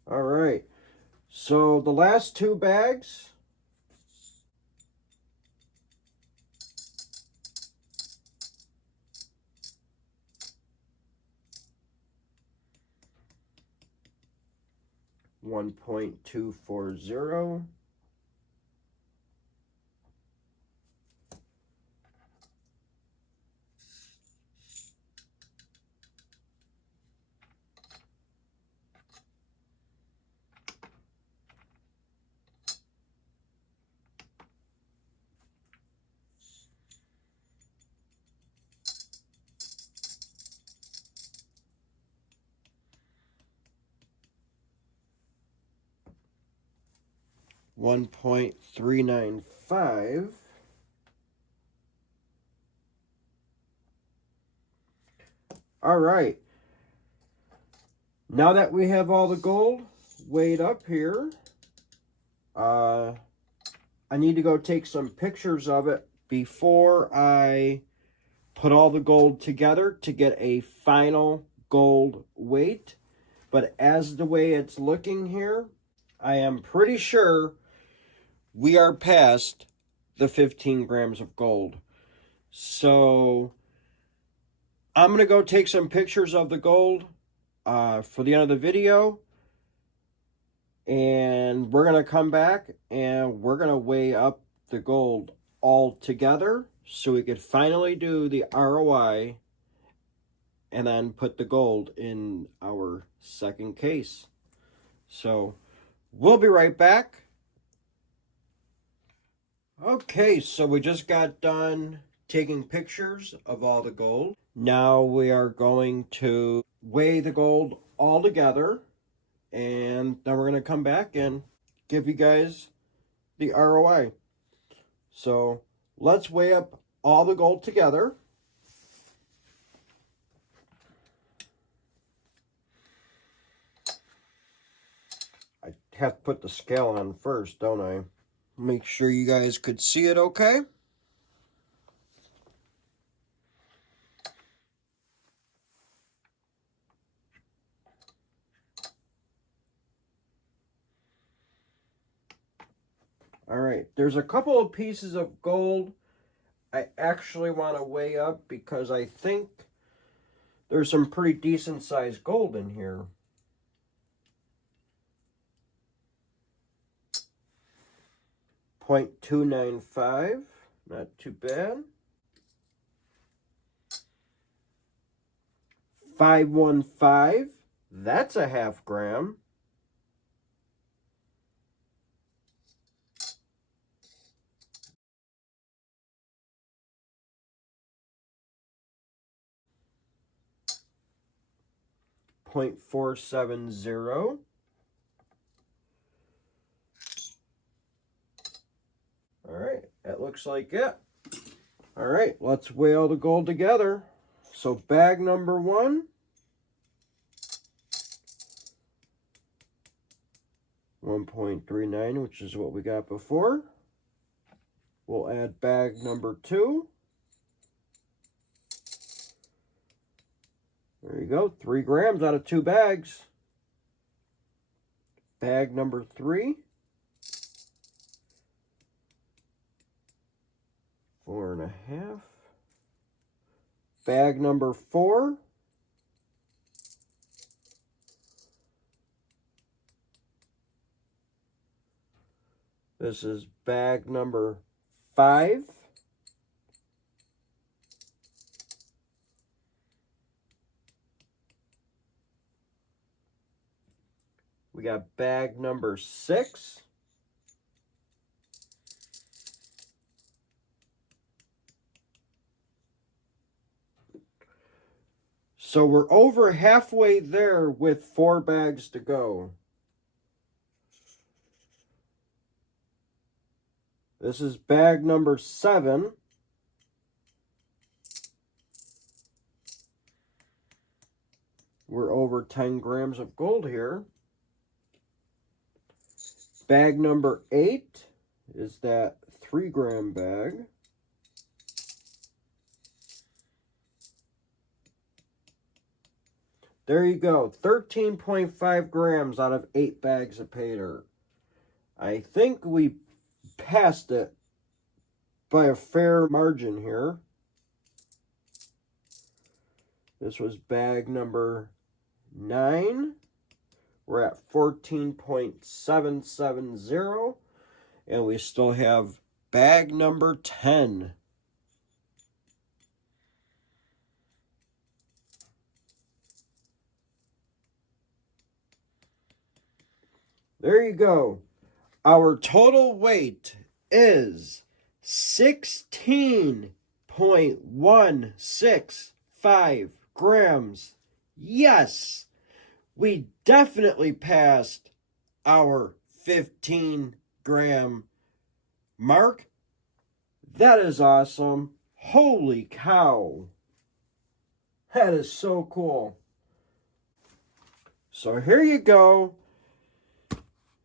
All right. So the last two bags, $1.240. $1.395. All right. Now that we have all the gold weighed up here, I need to go take some pictures of it before I put all the gold together to get a final gold weight. But as the way it's looking here, I am pretty sure we are past the 15 grams of gold. So I'm going to go take some pictures of the gold for the end of the video. And we're going to come back and we're going to weigh up the gold all together so we could finally do the ROI and then put the gold in our second case. So we'll be right back. Okay, so we just got done taking pictures of all the gold. Now we are going to weigh the gold all together, and then we're going to come back and give you guys the ROI. So let's weigh up all the gold together. I have to put the scale on first, don't I? Make sure you guys could see it okay. All right, there's a couple of pieces of gold I actually want to weigh up because I think there's some pretty decent sized gold in here. .295, not too bad. 515, that's a half gram. 0.470. All right, that looks like it. All right, let's weigh all the gold together. So bag number 1, 1.39, which is what we got before. We'll add bag number 2. There you go, 3 grams out of 2 bags. Bag number 3. 4.5. Bag number 4. This is bag number 5. We got bag number 6. So we're over halfway there with 4 bags to go. This is bag number 7. We're over 10 grams of gold here. Bag number 8 is that 3-gram bag. There you go. 13.5 grams out of 8 bags of Paydirt. I think we passed it by a fair margin here. This was bag number 9. We're at 14.770. And we still have bag number 10. There you go. Our total weight is 16.165 grams. Yes, we definitely passed our 15-gram mark. That is awesome. Holy cow. That is so cool. So here you go.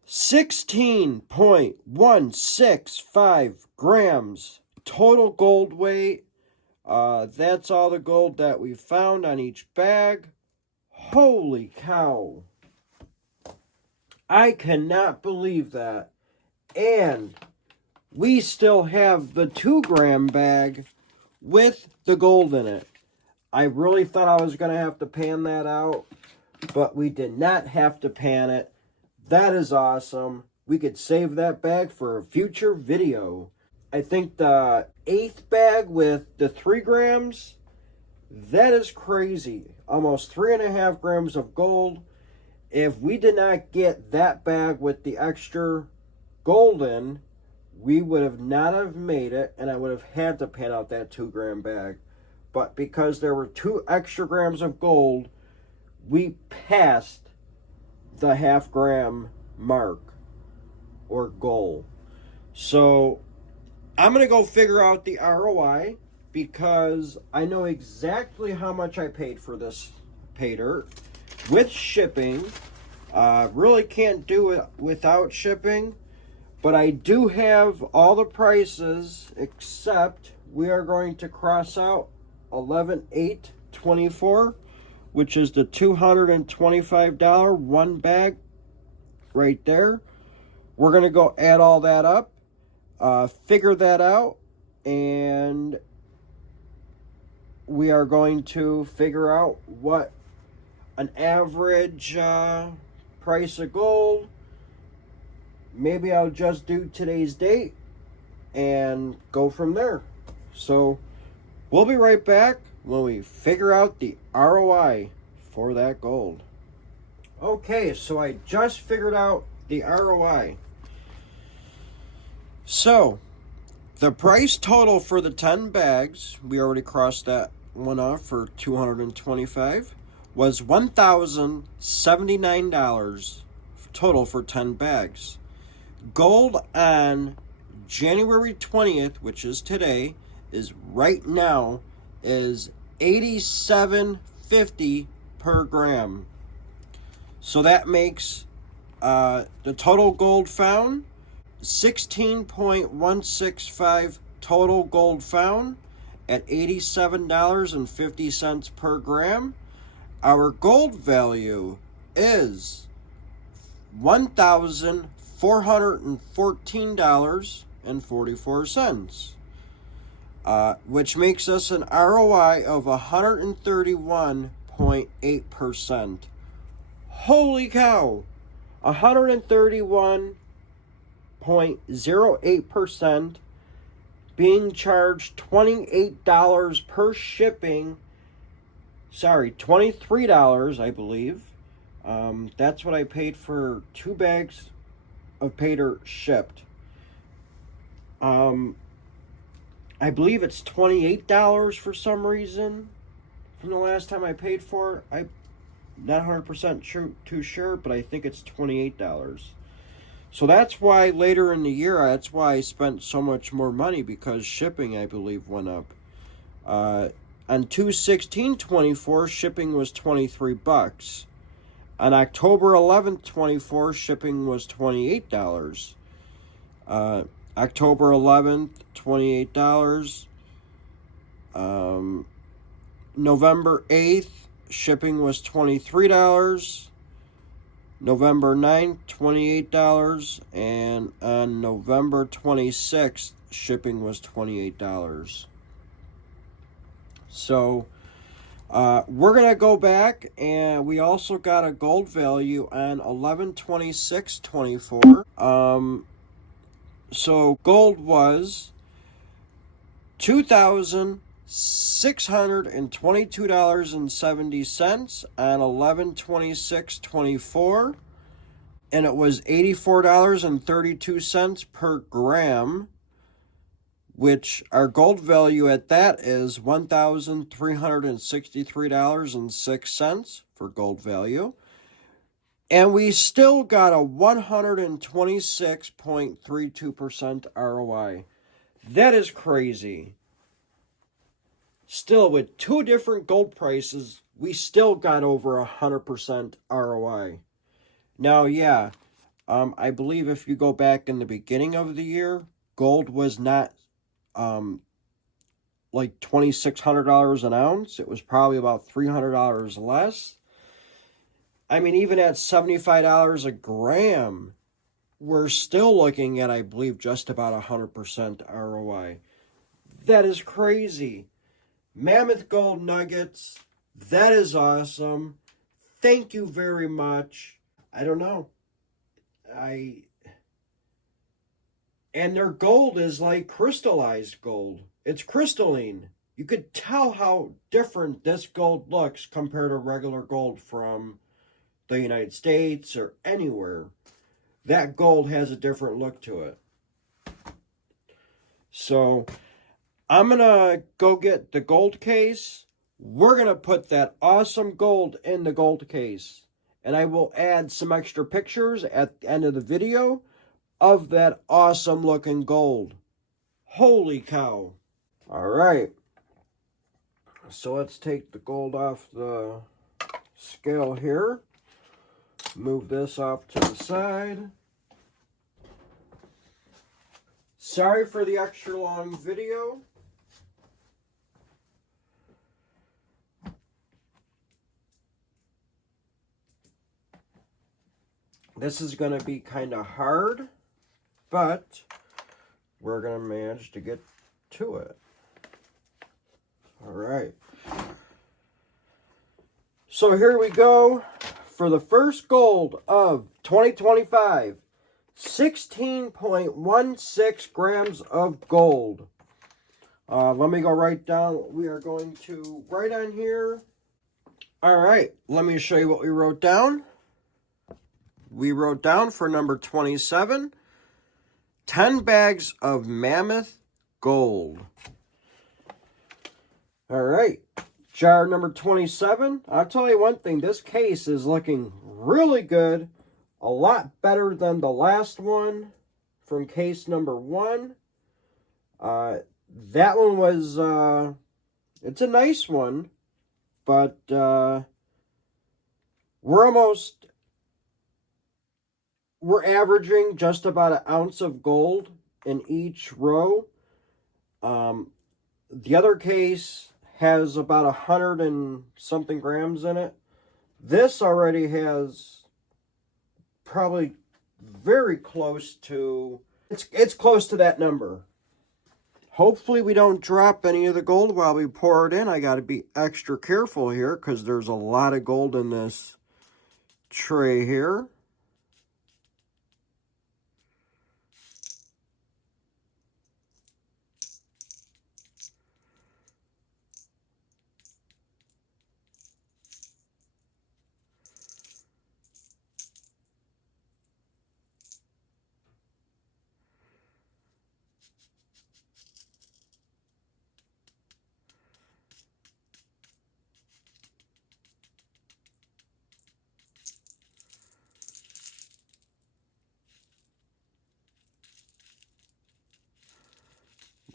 16.165 grams total gold weight. That's all the gold that we found on each bag. Holy cow. I cannot believe that. And we still have the 2-gram bag with the gold in it. I really thought I was going to have to pan that out, but we did not have to pan it. That is awesome. We could save that bag for a future video. I think the 8th bag with the 3 grams, that is crazy. Almost 3.5 grams of gold. If we did not get that bag with the extra gold in, we would have not have made it, and I would have had to pan out that 2-gram bag. But because there were 2 extra grams of gold, we passed the half-gram mark or goal. So I'm going to go figure out the ROI because I know exactly how much I paid for this Paydirt with shipping. Really can't do it without shipping, but I do have all the prices except we are going to cross out 11/8/24, which is the $225 one bag right there. We're going to go add all that up, figure that out, and we are going to figure out what an average price of gold. Maybe I'll just do today's date and go from there. So we'll be right back when we figure out the ROI for that gold. Okay, so I just figured out the ROI. So the price total for the 10 bags, we already crossed that one off for $225, was $1,079 total for 10 bags. Gold on January 20th, which is today, is right now is $87.50 per gram. So that makes the total gold found 16.165 total gold found at $87.50 per gram. Our gold value is $1,414.44, which makes us an ROI of 131.8%. Holy cow! 131.08%, being charged $28 per shipping. Sorry, $23, I believe. That's what I paid for 2 bags of Paydirt shipped. I believe it's $28 for some reason from the last time I paid for it. I'm not 100% too sure, but I think it's $28. So that's why later in the year, that's why I spent so much more money, because shipping, I believe, went up. On 2/16/24, shipping was $23. On October 11th, 24, shipping was $28. October 11th, $28. November 8th, shipping was $23. November 9th, $28. And on November 26th, shipping was $28. So we're going to go back, and we also got a gold value on 11/26/24. So gold was $2,622.70 on 11/26/24, and it was $84.32 per gram, which our gold value at that is $1,363.06 for gold value. And we still got a 126.32% ROI. That is crazy. Still, with two different gold prices, we still got over 100% ROI. Now, yeah, I believe if you go back in the beginning of the year, gold was not like $2,600 an ounce. It was probably about $300 less. I mean, even at $75 a gram, we're still looking at, I believe, just about 100% ROI. That is crazy. Mammoth Gold Nuggets, that is awesome. Thank you very much. I don't know. And their gold is like crystallized gold. It's crystalline. You could tell how different this gold looks compared to regular gold from the United States or anywhere. That gold has a different look to it. So I'm going to go get the gold case. We're going to put that awesome gold in the gold case. And I will add some extra pictures at the end of the video of that awesome looking gold. Holy cow. All right. So let's take the gold off the scale here. Move this off to the side. Sorry for the extra long video. This is going to be kind of hard, but we're going to manage to get to it. All right. So here we go for the first gold of 2025. 16.16 grams of gold. Let me go right down. We are going to write on here. All right. Let me show you what we wrote down. We wrote down for number 27, 10 bags of Mammoth Gold. All right. Jar number 27. I'll tell you one thing. This case is looking really good. A lot better than the last one from case number 1. That one was, it's a nice one, but we're averaging just about an ounce of gold in each row. The other case has about 100 and something grams in it. This already has probably very close to, it's close to that number. Hopefully we don't drop any of the gold while we pour it in. I got to be extra careful here because there's a lot of gold in this tray here.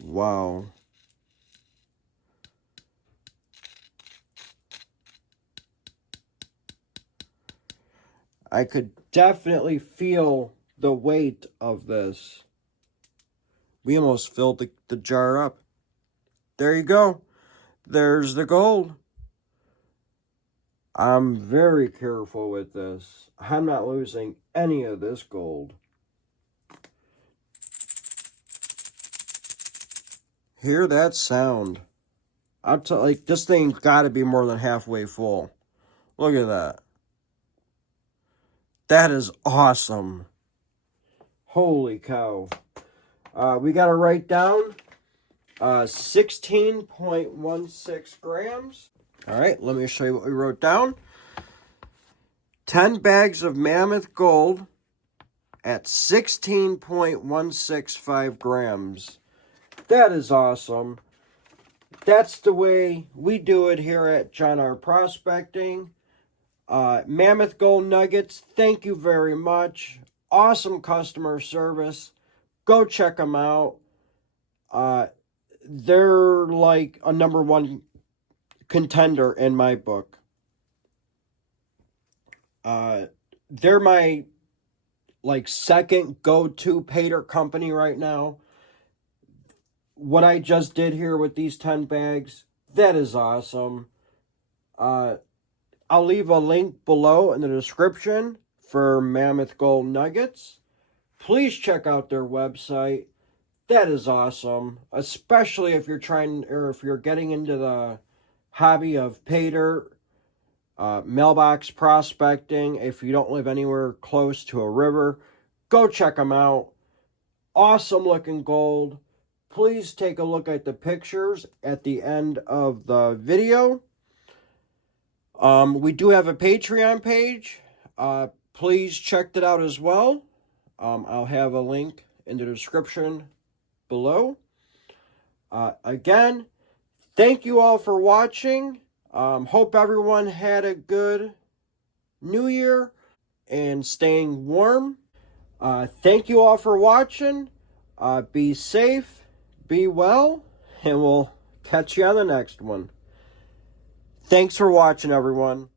Wow. I could definitely feel the weight of this. We almost filled the jar up. There you go. There's the gold. I'm very careful with this. I'm not losing any of this gold. Hear that sound? Like, this thing's got to be more than halfway full. Look at that. That is awesome. Holy cow. We got to write down 16.16 grams. All right, let me show you what we wrote down. 10 bags of Mammoth Gold at 16.165 grams. That is awesome. That's the way we do it here at John R. Prospecting. Mammoth Gold Nuggets, thank you very much. Awesome customer service. Go check them out. They're like a #1 contender in my book. They're my second go-to Paydirt company right now. What I just did here with these 10 bags, that is awesome. I'll leave a link below in the description for Mammoth Gold Nuggets. Please check out their website. That is awesome, especially if you're if you're getting into the hobby of Paydirt, mailbox prospecting. If you don't live anywhere close to a river, go check them out. Awesome looking gold. Please take a look at the pictures at the end of the video. We do have a Patreon page. Please check that out as well. I'll have a link in the description below. Again, thank you all for watching. Hope everyone had a good New Year and staying warm. Thank you all for watching. Be safe, be well, and we'll catch you on the next one. Thanks for watching, everyone.